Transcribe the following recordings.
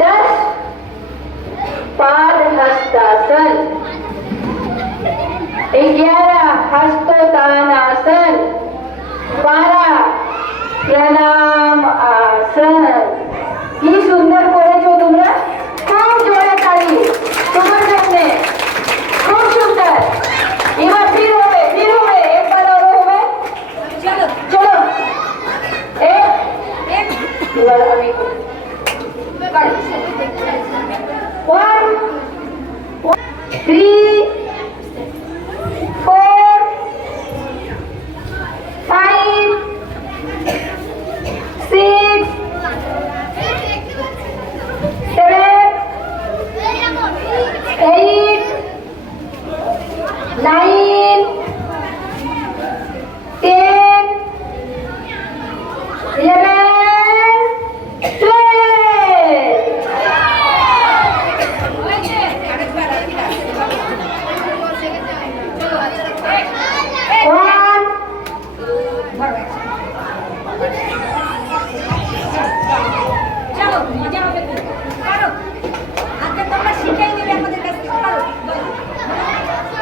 10 पादहस्तासन, 11 हस्तोत्तानासन, 12 प्रणाम आसन। কি সুন্দর করেছো তোমরা, খুব জোরে তালি তোমার জন্য, খুব সুন্দর। এবার ফির হবে, একবার আরো হবে। চলো চলো, এবার আমি 1 3 4 5 6 7 8 9 10 11 12।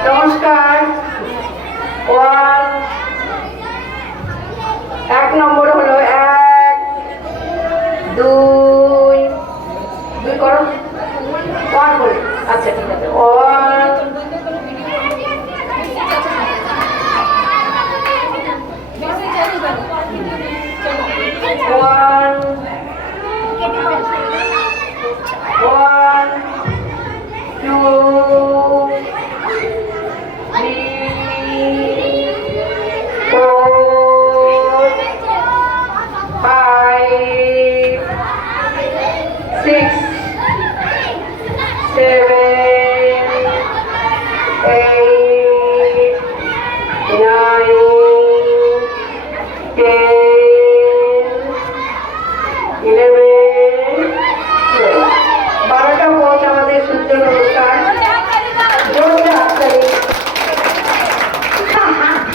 নমস্কার। 1 নম্বর হলো 1 2 করো, 1 করে। আচ্ছা ঠিক আছে, 1 2 6 7 8 9 10 11 12। 12টা কোচ আমাদের সূর্য নমস্কার। জোরে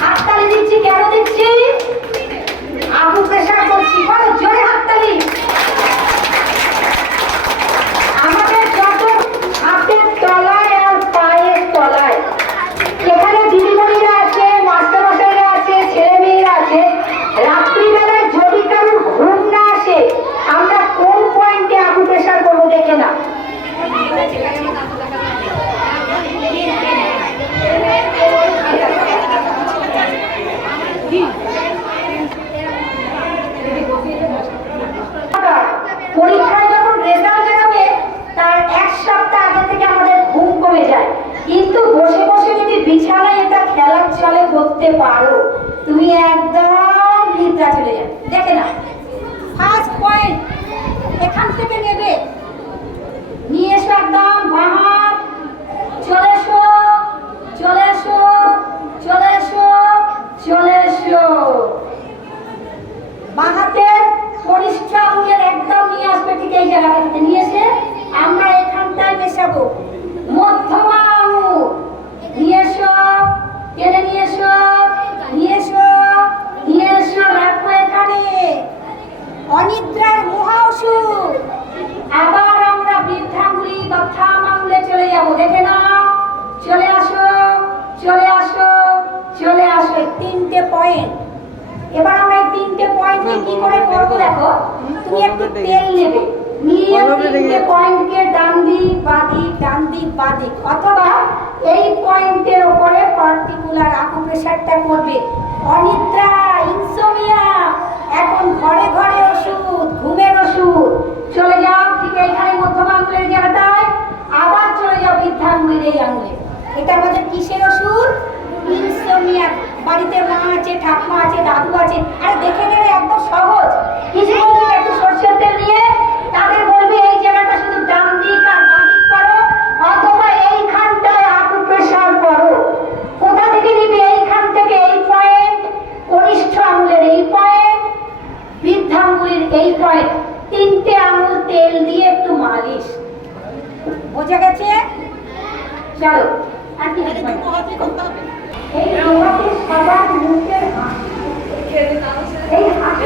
হাততালি দিচ্ছি, কেন দিচ্ছি? আবু প্রেশার করছি, বলো জোরে হাততালি। আমাদের যত হাতের তলায় আর পায়ের তলায়, এখানে দিদিমণিরা আছে, মাস্টারমশাইরা আছে, ছেলে মেয়েরা আছে, রাত্রিবেলায় যদি কারোর ঘুম না আসে, আমরা কোন পয়েন্টে আবু প্রেশার করবো দেখে না। পরীক্ষায় যখন রেজাল্ট বেরোবে তার 1 সপ্তাহ আগে থেকে আমাদের ঘুম কমে যায়, কিন্তু বসে বসে যদি বিছানায় এটা খেলার ছলে করতে পারো, তুমি একদম নিদ্রা চলে যাবে। দেখে না, ফার্স্ট পয়েন্ট এখান থেকে নেবে, নিয়ে এসো একদম বাঁ হাত, চলে এসো চলে এসো চলে এসো চলে এসো। বাঁ হাতের কনিষ্ঠ আঙুলের একদম নিয়ে আসবে, ঠিক এই জায়গাটা থেকে নিয়ে এসে আমরা এখানটায় মেশাবো। মধ্যমা আঙুল নিয়ে এসো, টেনে নিয়ে এসো, নিয়ে এসো, নিয়ে এসো, রাখবো এখানে। অনিদ্রার মহা ওষুধ। আবার আমরা বৃদ্ধাঙ্গুলি বা থাম আঙুলে চলে যাবো, দেখে নাও। চলে আসো চলে আসো চলে আসো, 3টে পয়েন্ট। এবার আমরা এই 3টে পয়েন্টকে কি করে করবো দেখো। তুমি একটু তেল নেবে, নিয়ে 3টে পয়েন্টকে ডান দিক বাঁ দিক, ডান দিক বাঁ দিক, অথবা এই পয়েন্টের উপরে পার্টিকুলার আকুপ্রেশারটা করবে। অনিদ্রা, ইনসোমিয়া, এখন ঘরে ঘরে ওষুধ, ঘুমের ওষুধ। চলে যাও ঠিক এইখানে মধ্যমা আঙুলের জায়গাটায়, আবার চলে যাও বৃদ্ধাঙ্গুলির এই আঙুলে। এটা আমাদের কিসের ওষুধ? ইনসোমিয়া। বাড়িতে মা আছে, ঠাকুমা আছে, দাদু আছে, আরে দেখে নেবে, একদম সহজ। কিছু বলবে একটু সরষের তেল নিয়ে, তাদের বলবে এই জায়গাটা শুধু ডান দিক আর বাঁ দিক করো, অথবা এইখানটায় আকুপ্রেশার করো। কোথা থেকে নিবে? এইখান থেকে, এই পয়েন্ট, কনিষ্ঠ আঙুলের এই পয়েন্ট, বৃদ্ধাঙ্গুলির এই পয়েন্ট, 3টে আঙুল তেল দিয়ে একটু মালিশ। বোঝা গেছে? চলো আর কি এই তোমাকে সবার মুখের হাসি, এই হাসি